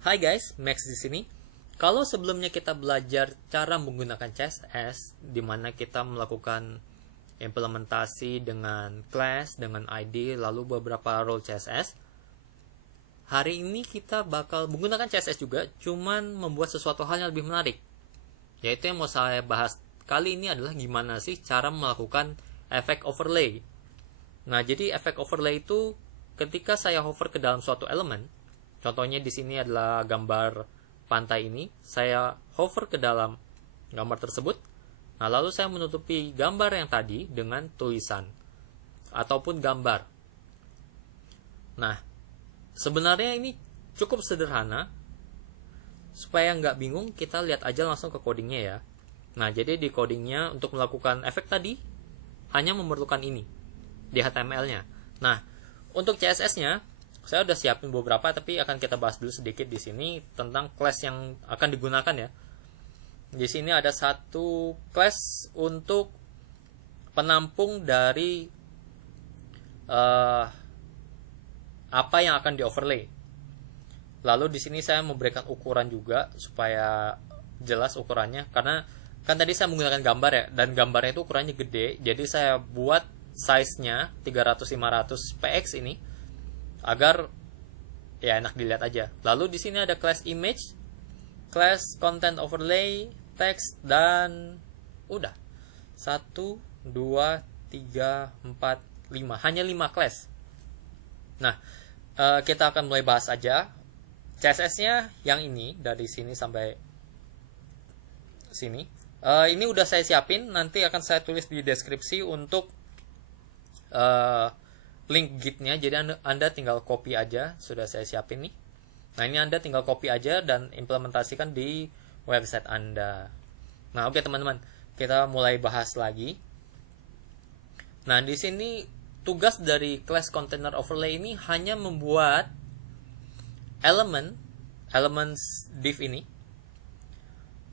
Hai guys, Max di sini. Kalau sebelumnya kita belajar cara menggunakan CSS, di mana kita melakukan implementasi dengan class, dengan ID, lalu beberapa role CSS. Hari ini kita bakal menggunakan CSS juga, cuman membuat sesuatu hal yang lebih menarik. Yaitu yang mau saya bahas kali ini adalah gimana sih cara melakukan efek overlay. Nah, jadi efek overlay itu ketika saya hover ke dalam suatu elemen. Contohnya di sini adalah gambar pantai ini. Saya hover ke dalam gambar tersebut. Nah, lalu saya menutupi gambar yang tadi dengan tulisan ataupun gambar. Nah, sebenarnya ini cukup sederhana. Supaya nggak bingung, kita lihat aja langsung ke codingnya ya. Nah, jadi di codingnya untuk melakukan efek tadi hanya memerlukan ini di HTML-nya. Nah, untuk CSS-nya saya udah siapin beberapa, tapi akan kita bahas dulu sedikit di sini tentang class yang akan digunakan ya. Di sini ada satu class untuk penampung dari apa yang akan di overlay. Lalu di sini saya memberikan ukuran juga supaya jelas ukurannya, karena kan tadi saya menggunakan gambar ya, dan gambarnya itu ukurannya gede, jadi saya buat size-nya 300-500 px ini agar ya enak dilihat aja. Lalu di sini ada class image, class content overlay, text, dan udah 1, 2, 3, 4, 5, hanya 5 class. Nah, kita akan mulai bahas aja. CSS-nya yang ini dari sini sampai sini. Ini udah saya siapin, nanti akan saya tulis di deskripsi untuk link gitnya, jadi Anda tinggal copy aja, sudah saya siapin nih. Nah, ini Anda tinggal copy aja dan implementasikan di website Anda. Nah, oke teman-teman, kita mulai bahas lagi. Nah, di sini tugas dari class container overlay ini hanya membuat elements div ini.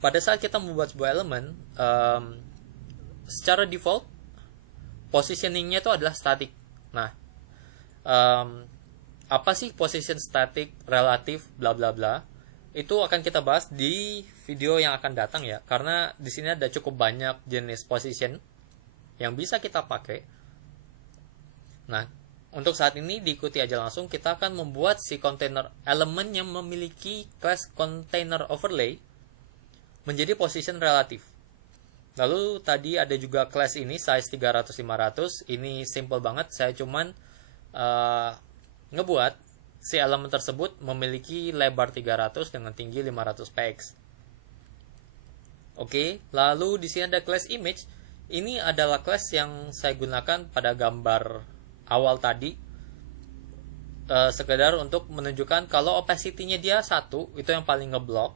Pada saat kita membuat sebuah elemen, secara default positioningnya itu adalah static. Nah, apa sih position static, relatif, bla bla bla? Itu akan kita bahas di video yang akan datang ya, karena di sini ada cukup banyak jenis position yang bisa kita pakai. Nah, untuk saat ini diikuti aja langsung. Kita akan membuat si container element yang memiliki class container overlay menjadi position relatif. Lalu tadi ada juga class ini size 300-500. Ini simple banget, saya cuman ngebuat si elemen tersebut memiliki lebar 300 dengan tinggi 500 px. Oke, lalu di sini ada class image. Ini adalah class yang saya gunakan pada gambar awal tadi, sekedar untuk menunjukkan kalau opacity-nya dia 1, itu yang paling ngeblok.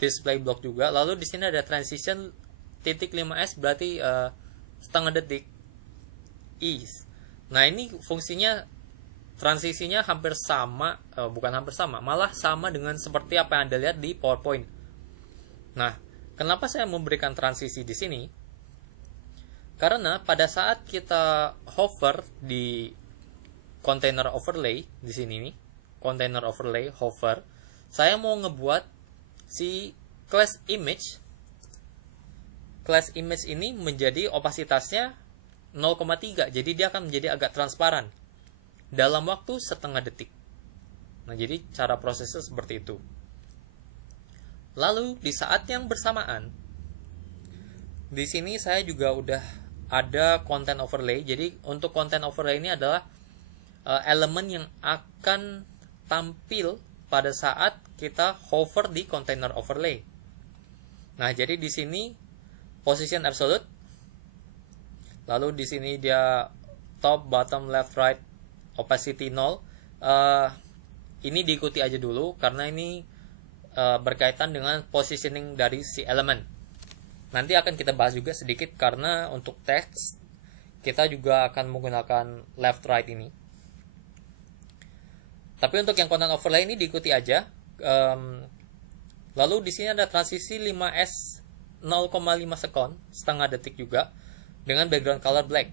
Display block juga. Lalu di sini ada transition titik 5s, berarti setengah detik is. Nah, ini fungsinya transisinya hampir sama, bukan hampir sama, malah sama dengan seperti apa yang Anda lihat di PowerPoint. Nah, kenapa saya memberikan transisi di sini? Karena pada saat kita hover di container overlay di sini nih, container overlay hover, saya mau ngebuat si class image ini menjadi opasitasnya 0,3. Jadi dia akan menjadi agak transparan dalam waktu setengah detik. Nah, jadi cara prosesnya seperti itu. Lalu di saat yang bersamaan, di sini saya juga udah ada content overlay. Jadi untuk content overlay ini adalah elemen yang akan tampil pada saat kita hover di container overlay. Nah, jadi di sini position absolute. Lalu di sini dia top, bottom, left, right, opacity 0. Ini diikuti aja dulu karena ini berkaitan dengan positioning dari si elemen. Nanti akan kita bahas juga sedikit karena untuk text kita juga akan menggunakan left, right ini. Tapi untuk yang content overlay ini diikuti aja. Lalu di sini ada transisi 5s 0,5 sekon, setengah detik juga, dengan background color black.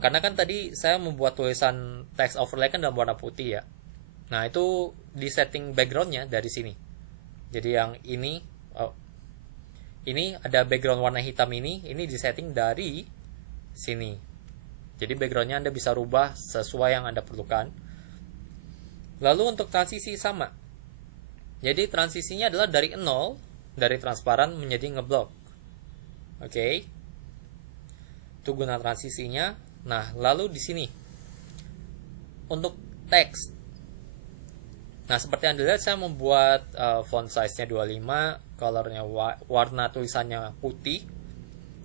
Karena kan tadi saya membuat tulisan text overlay kan dalam warna putih ya. Nah, itu di setting backgroundnya dari sini. Jadi yang ini ada background warna hitam ini di setting dari sini. Jadi backgroundnya Anda bisa rubah sesuai yang Anda perlukan. Lalu untuk transisi sama. Jadi transisinya adalah dari 0, dari transparan menjadi ngeblok. Oke. Itu guna transisinya. Nah, lalu di sini untuk teks. Nah, seperti Anda lihat saya membuat font size-nya 25, color-nya warna tulisannya putih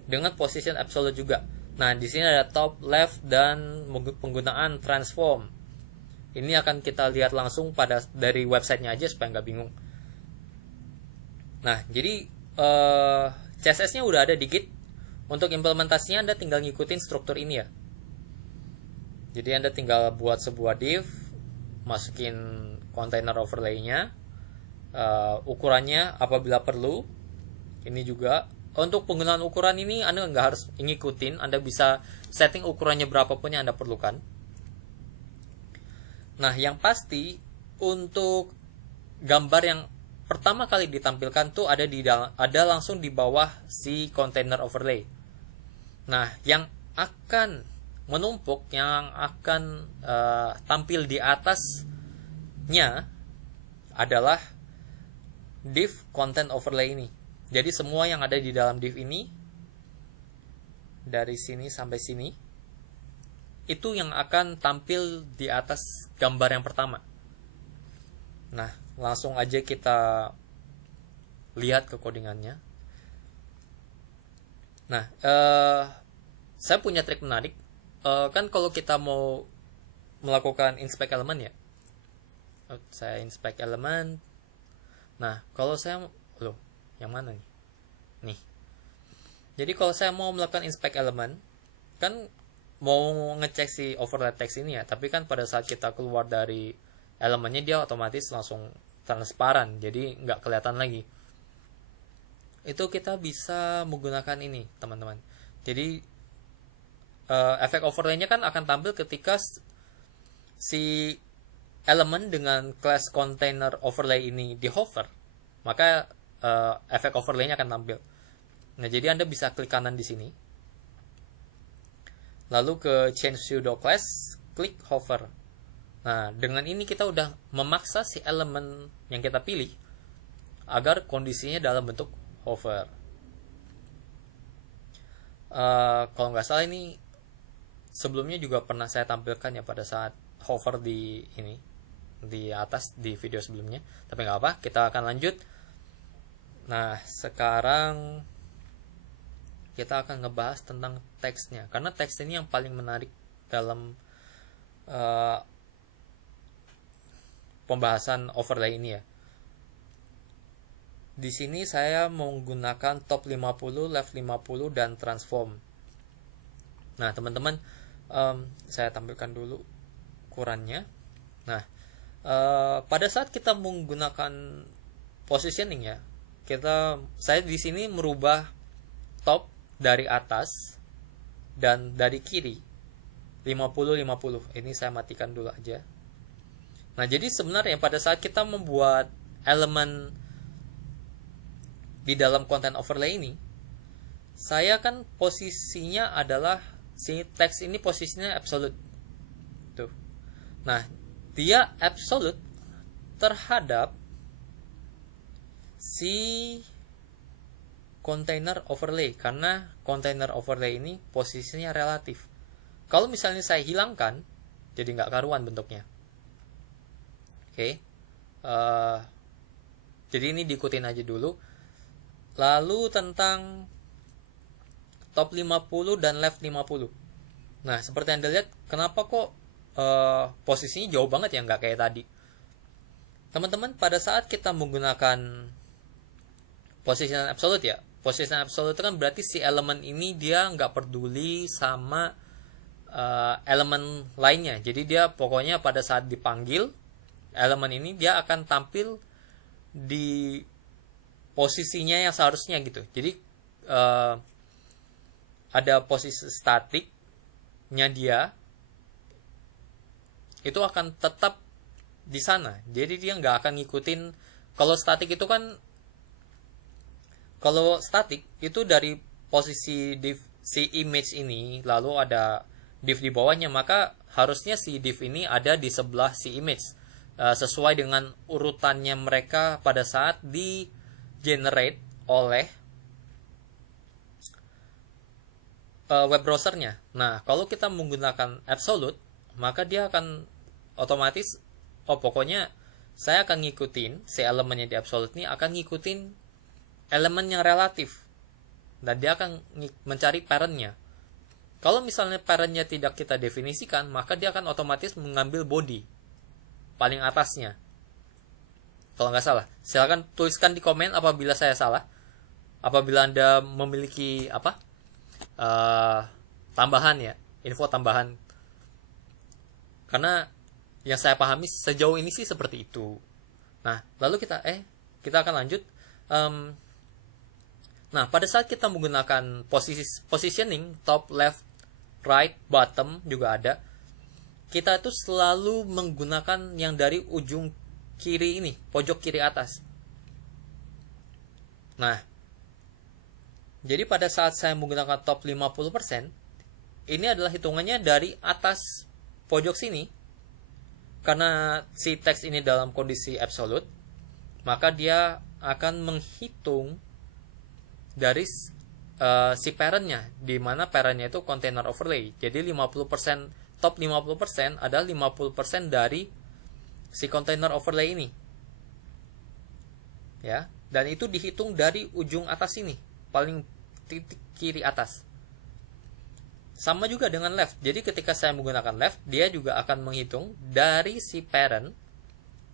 dengan position absolute juga. Nah, di sini ada top, left, dan penggunaan transform. Ini akan kita lihat langsung dari websitenya aja supaya nggak bingung. Nah, jadi CSS-nya udah ada di Git. Untuk implementasinya Anda tinggal ngikutin struktur ini ya. Jadi Anda tinggal buat sebuah div, masukin container overlay-nya, ukurannya apabila perlu. Ini juga untuk penggunaan ukuran ini Anda nggak harus ngikutin, Anda bisa setting ukurannya berapapun yang Anda perlukan. Nah, yang pasti untuk gambar yang pertama kali ditampilkan tuh ada langsung di bawah si container overlay. Nah, yang akan menumpuk, yang akan tampil di atasnya adalah div content overlay ini. Jadi semua yang ada di dalam div ini dari sini sampai sini itu yang akan tampil di atas gambar yang pertama. Nah, langsung aja kita lihat ke codingannya. Nah, saya punya trik menarik. Kan kalau kita mau melakukan inspect element ya, saya inspect element. Nah, kalau saya yang mana nih? Nih. Jadi kalau saya mau melakukan inspect element, kan mau ngecek si overlay text ini ya, tapi kan pada saat kita keluar dari elemennya dia otomatis langsung transparan, jadi nggak kelihatan lagi. Itu kita bisa menggunakan ini, teman-teman. Jadi efek overlay-nya kan akan tampil ketika si elemen dengan class container overlay ini di hover, maka efek overlay-nya akan tampil. Nah, jadi Anda bisa klik kanan di sini. Lalu ke change pseudo class, klik hover. Nah, dengan ini kita udah memaksa si elemen yang kita pilih agar kondisinya dalam bentuk hover. Kalau nggak salah ini sebelumnya juga pernah saya tampilkan ya pada saat hover di atas di video sebelumnya. Tapi nggak apa, kita akan lanjut. Nah, sekarang kita akan ngebahas tentang teksnya, karena teks ini yang paling menarik dalam pembahasan overlay ini ya. Di sini saya menggunakan top 50, left 50, dan transform. Nah, teman-teman, saya tampilkan dulu ukurannya. Nah, pada saat kita menggunakan positioning ya, saya di sini merubah top dari atas dan dari kiri 50-50. Ini saya matikan dulu aja. Nah, jadi sebenarnya pada saat kita membuat elemen di dalam content overlay ini, saya kan posisinya adalah si teks ini posisinya absolute. Tuh. Nah, dia absolute terhadap si container overlay, karena container overlay ini posisinya relatif. Kalau misalnya saya hilangkan, jadi nggak karuan bentuknya. Oke. Jadi ini diikutin aja dulu. Lalu tentang top 50 dan left 50. Nah, seperti Anda lihat, kenapa kok posisinya jauh banget ya, nggak kayak tadi. Teman-teman, pada saat kita menggunakan position absolute ya, position absolute kan berarti si elemen ini dia nggak peduli sama elemen lainnya. Jadi dia pokoknya pada saat dipanggil elemen ini dia akan tampil di posisinya yang seharusnya gitu. Jadi ada posisi statiknya dia itu akan tetap di sana. Jadi dia nggak akan ngikutin. Kalau static itu kan, kalau static itu dari posisi div si image ini, lalu ada div di bawahnya, maka harusnya si div ini ada di sebelah si image, sesuai dengan urutannya mereka pada saat di generate oleh web browsernya. Nah, kalau kita menggunakan absolute, maka dia akan otomatis, pokoknya saya akan ngikutin si elemennya di absolute ini akan ngikutin elemen yang relatif, dan dia akan mencari parentnya. Kalau misalnya parentnya tidak kita definisikan, maka dia akan otomatis mengambil body paling atasnya. Kalau nggak salah, silakan tuliskan di komen apabila saya salah. Apabila Anda memiliki tambahan ya, info tambahan. Karena yang saya pahami sejauh ini sih seperti itu. Nah, lalu kita akan lanjut. Nah, pada saat kita menggunakan positioning, top, left, right, bottom juga ada. Kita itu selalu menggunakan yang dari ujung kiri ini, pojok kiri atas. Nah, jadi pada saat saya menggunakan top 50%, ini adalah hitungannya dari atas pojok sini. Karena si teks ini dalam kondisi absolute, maka dia akan menghitung dari si parentnya, di mana parentnya itu container overlay. Jadi 50%, top 50% adalah 50% dari si container overlay ini. Ya, dan itu dihitung dari ujung atas ini, paling titik kiri atas. Sama juga dengan left. Jadi ketika saya menggunakan left, dia juga akan menghitung dari si parent,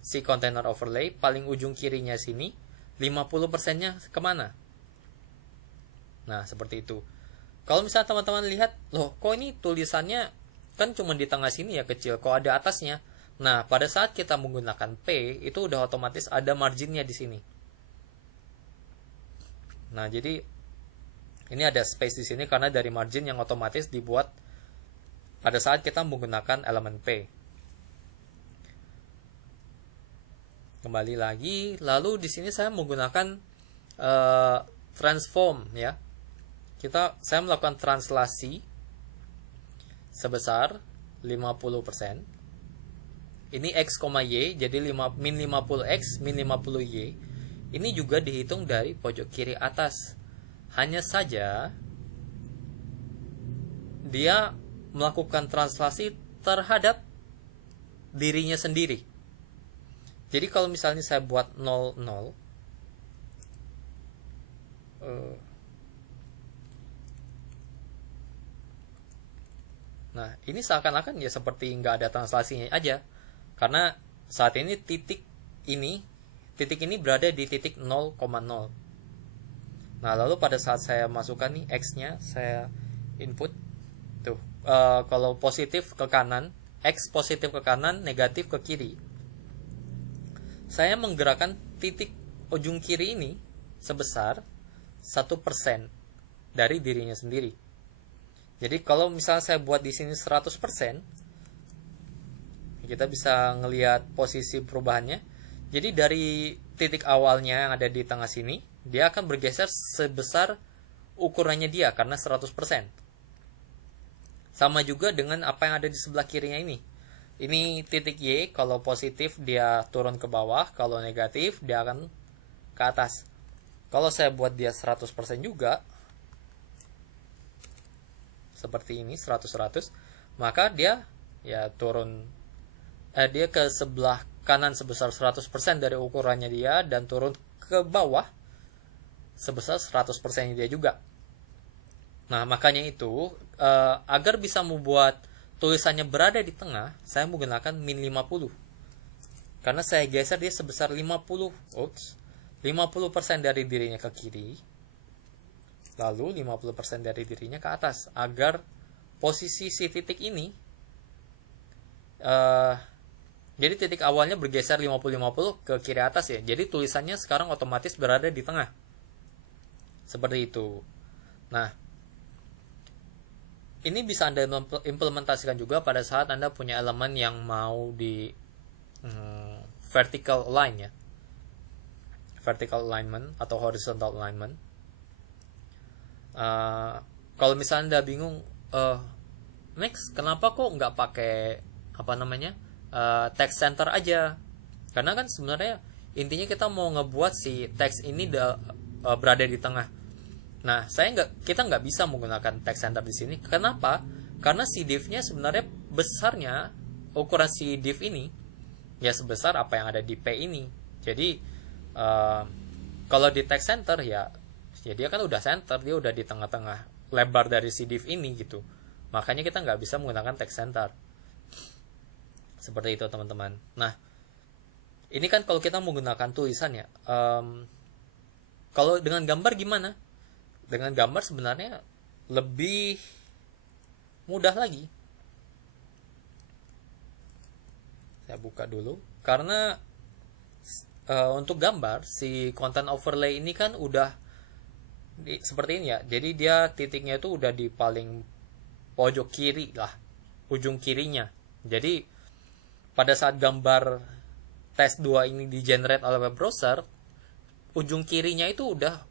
si container overlay, paling ujung kirinya sini, 50%-nya kemana. Nah, seperti itu. Kalau misalnya teman-teman lihat, loh kok ini tulisannya kan cuma di tengah sini ya kecil, kok ada atasnya. Nah, pada saat kita menggunakan P, itu udah otomatis ada marginnya di sini. Nah, jadi ini ada space di sini karena dari margin yang otomatis dibuat pada saat kita menggunakan elemen P. Kembali lagi, lalu di sini saya menggunakan transform ya. Saya melakukan translasi sebesar 50%. Ini X, Y, jadi min 50X, min 50Y. Ini juga dihitung dari pojok kiri atas. Hanya saja dia melakukan translasi terhadap dirinya sendiri. Jadi kalau misalnya saya buat 00, nah ini seakan-akan ya seperti nggak ada translasinya aja, karena saat ini titik ini berada di titik 0,0. Nah, lalu pada saat saya masukkan nih X-nya, saya input tuh, kalau positif ke kanan, X positif ke kanan, negatif ke kiri. Saya menggerakkan titik ujung kiri ini sebesar 1% dari dirinya sendiri. Jadi kalau misalnya saya buat di sini 100%, kita bisa ngelihat posisi perubahannya. Jadi dari titik awalnya yang ada di tengah sini, dia akan bergeser sebesar ukurannya dia karena 100%. Sama juga dengan apa yang ada di sebelah kirinya ini. Ini titik Y, kalau positif dia turun ke bawah, kalau negatif dia akan ke atas. Kalau saya buat dia 100% juga, seperti ini 100-100, maka dia ya turun, dia ke sebelah kanan sebesar 100% dari ukurannya dia, dan turun ke bawah sebesar 100% dia juga. Nah, makanya itu agar bisa membuat tulisannya berada di tengah, saya menggunakan min 50. Karena saya geser dia sebesar 50% dari dirinya ke kiri, lalu 50% dari dirinya ke atas, agar posisi si titik ini, jadi titik awalnya bergeser 50-50 ke kiri atas ya. Jadi tulisannya sekarang otomatis berada di tengah. Seperti itu. Nah, ini bisa Anda implementasikan juga pada saat Anda punya elemen yang mau vertical align ya, vertical alignment atau horizontal alignment. Kalau misalnya Anda bingung, Max, kenapa kok nggak pakai text center aja? Karena kan sebenarnya intinya kita mau ngebuat si text ini berada di tengah. Nah, kita nggak bisa menggunakan text center di sini. Kenapa? Karena si div-nya sebenarnya besarnya, ukuran si div ini ya sebesar apa yang ada di P ini. Jadi kalau di text center ya dia kan udah center, dia udah di tengah-tengah lebar dari si div ini gitu. Makanya kita nggak bisa menggunakan text center. Seperti itu teman-teman. Nah, ini kan kalau kita menggunakan tulisan ya. Kalau dengan gambar gimana? Dengan gambar sebenarnya lebih mudah lagi. Saya buka dulu. Karena untuk gambar, si content overlay ini kan udah seperti ini ya. Jadi dia titiknya itu udah di paling pojok kiri lah, ujung kirinya. Jadi pada saat gambar test 2 ini di-generate oleh web browser, ujung kirinya itu udah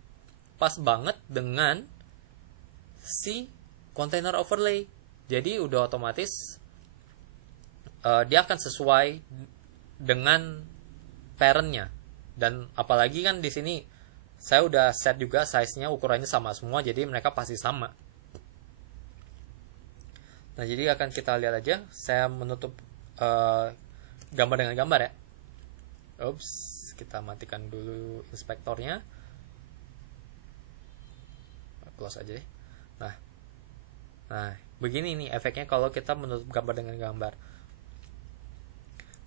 pas banget dengan si container overlay. Jadi udah otomatis dia akan sesuai dengan parentnya. Dan apalagi kan di sini saya udah set juga size-nya, ukurannya sama semua, jadi mereka pasti sama. Nah, jadi akan kita lihat aja. Saya menutup gambar dengan gambar ya. Kita matikan dulu inspektornya. Close aja deh. Nah, begini nih efeknya kalau kita menutup gambar dengan gambar.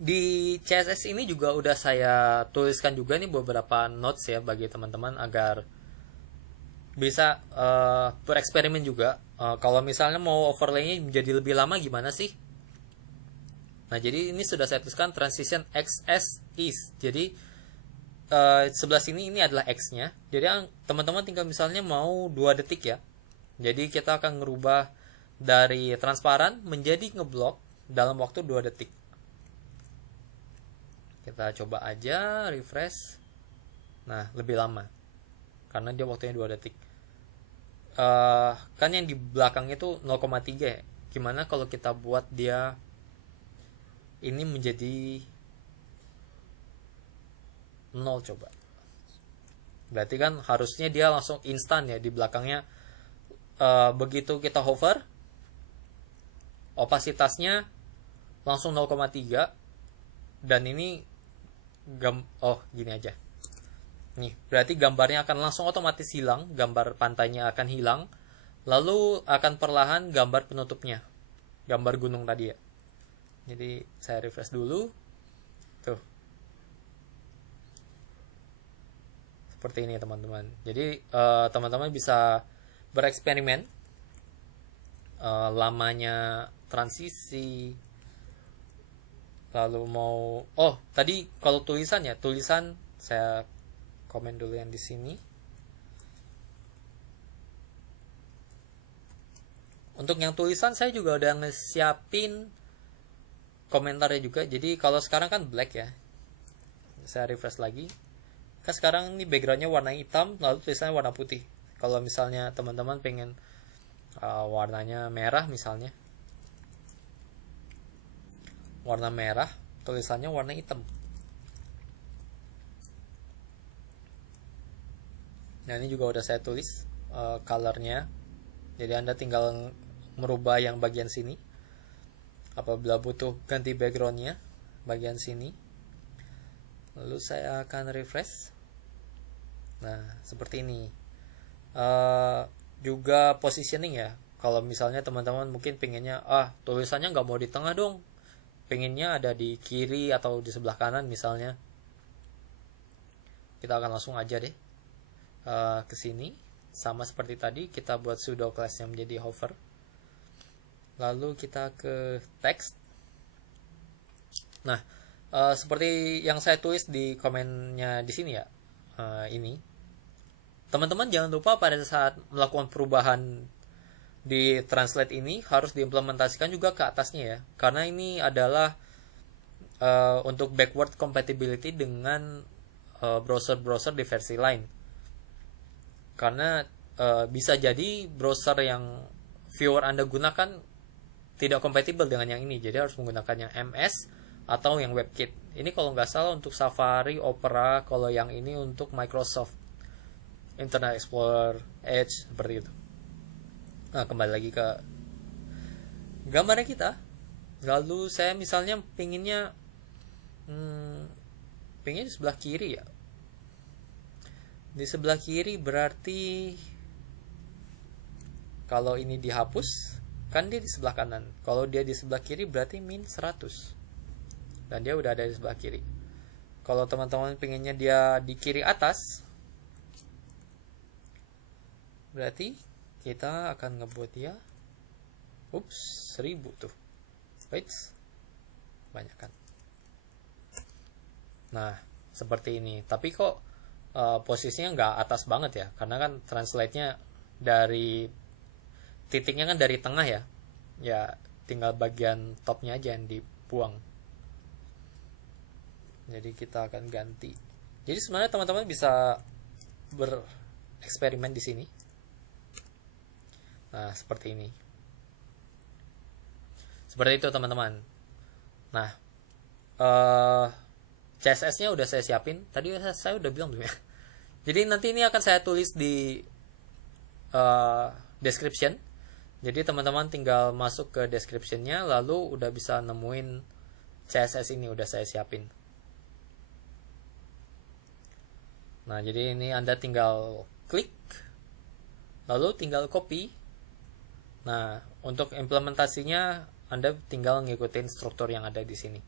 Di CSS ini juga udah saya tuliskan juga nih beberapa notes ya bagi teman-teman agar bisa bereksperimen juga. Kalau misalnya mau overlay-nya menjadi lebih lama gimana sih? Nah, jadi ini sudah saya tuliskan transition XS is. Jadi sebelah sini ini adalah X-nya. Jadi teman-teman tinggal misalnya mau 2 detik ya. Jadi kita akan merubah dari transparan menjadi ngeblok dalam waktu 2 detik. Kita coba aja refresh. Nah, lebih lama. Karena dia waktunya 2 detik. Kan yang di belakang itu 0,3 ya. Gimana kalau kita buat dia ini menjadi 0 coba. Berarti kan harusnya dia langsung instan ya di belakangnya. Begitu kita hover, opasitasnya langsung 0,3. Dan ini gini aja. Nih, berarti gambarnya akan langsung otomatis hilang, gambar pantainya akan hilang, lalu akan perlahan gambar penutupnya, gambar gunung tadi ya. Jadi saya refresh dulu. Tuh. Seperti ini teman-teman. Jadi teman-teman bisa bereksperimen lamanya transisi. Lalu mau tadi kalau tulisan saya komen dulu yang di sini. Untuk yang tulisan saya juga udah ngesiapin komentarnya juga. Jadi kalau sekarang kan black ya. Saya refresh lagi. Kan sekarang ini backgroundnya warna hitam, lalu tulisannya warna putih. Kalau misalnya teman-teman pengen warnanya merah misalnya, warna merah, tulisannya warna hitam. Nah, ini juga udah saya tulis colornya. Jadi Anda tinggal merubah yang bagian sini. Apabila butuh ganti backgroundnya bagian sini. Lalu saya akan refresh. Nah, seperti ini. Juga positioning ya. Kalau misalnya teman-teman mungkin pengennya tulisannya nggak mau di tengah dong, pengennya ada di kiri atau di sebelah kanan misalnya, kita akan langsung aja deh ke sini. Sama seperti tadi, kita buat pseudo class-nya menjadi hover. Lalu kita ke text. Nah, seperti yang saya tulis di komennya di sini ya, ini teman-teman jangan lupa pada saat melakukan perubahan di translate ini harus diimplementasikan juga ke atasnya ya, karena ini adalah untuk backward compatibility dengan browser-browser di versi lain. Karena bisa jadi browser yang viewer Anda gunakan tidak kompatibel dengan yang ini, jadi harus menggunakan yang MS atau yang WebKit. Ini kalau nggak salah untuk Safari, Opera, kalau yang ini untuk Microsoft Internet Explorer, Edge, seperti itu. Nah, kembali lagi ke gambarnya kita. Lalu saya misalnya pinginnya di sebelah kiri ya. Di sebelah kiri berarti kalau ini dihapus, kan dia di sebelah kanan. Kalau dia di sebelah kiri berarti min 100. Dan dia udah ada di sebelah kiri. Kalau teman-teman pengennya dia di kiri atas, berarti kita akan ngebuat dia 1000 tuh. Wait, banyak kan. Nah, seperti ini. Tapi kok posisinya nggak atas banget ya, karena kan translate-nya dari titiknya kan dari tengah ya. Ya, tinggal bagian topnya aja yang dibuang. Jadi kita akan ganti. Jadi sebenarnya teman-teman bisa bereksperimen di sini. Nah, seperti ini. Seperti itu teman-teman. Nah, CSS-nya udah saya siapin. Tadi saya udah bilang belum ya. Jadi nanti ini akan saya tulis di description. Jadi teman-teman tinggal masuk ke description-nya, lalu udah bisa nemuin CSS ini udah saya siapin. Nah, jadi ini Anda tinggal klik, lalu tinggal copy. Nah, untuk implementasinya Anda tinggal ngikutin struktur yang ada di sini.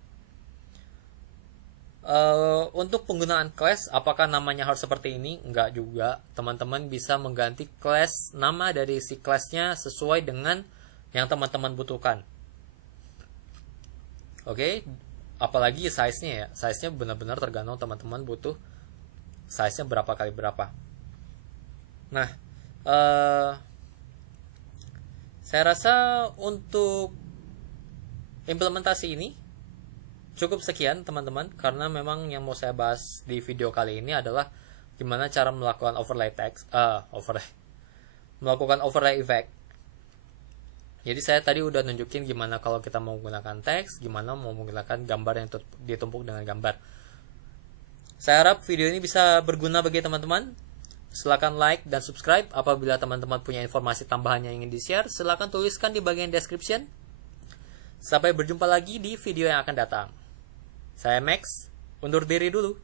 Untuk penggunaan class, apakah namanya harus seperti ini? Enggak juga. Teman-teman bisa mengganti class, nama dari si class-nya sesuai dengan yang teman-teman butuhkan. Oke, apalagi size-nya ya. Size-nya benar-benar tergantung teman-teman butuh size-nya berapa kali berapa. Nah, saya rasa untuk implementasi ini cukup sekian teman-teman, karena memang yang mau saya bahas di video kali ini adalah gimana cara melakukan melakukan overlay effect. Jadi saya tadi udah nunjukin gimana kalau kita mau menggunakan teks, gimana mau menggunakan gambar yang ditumpuk dengan gambar. Saya harap video ini bisa berguna bagi teman-teman. Silakan like dan subscribe. Apabila teman-teman punya informasi tambahan yang ingin di-share, silakan tuliskan di bagian description. Sampai berjumpa lagi di video yang akan datang. Saya Max, undur diri dulu.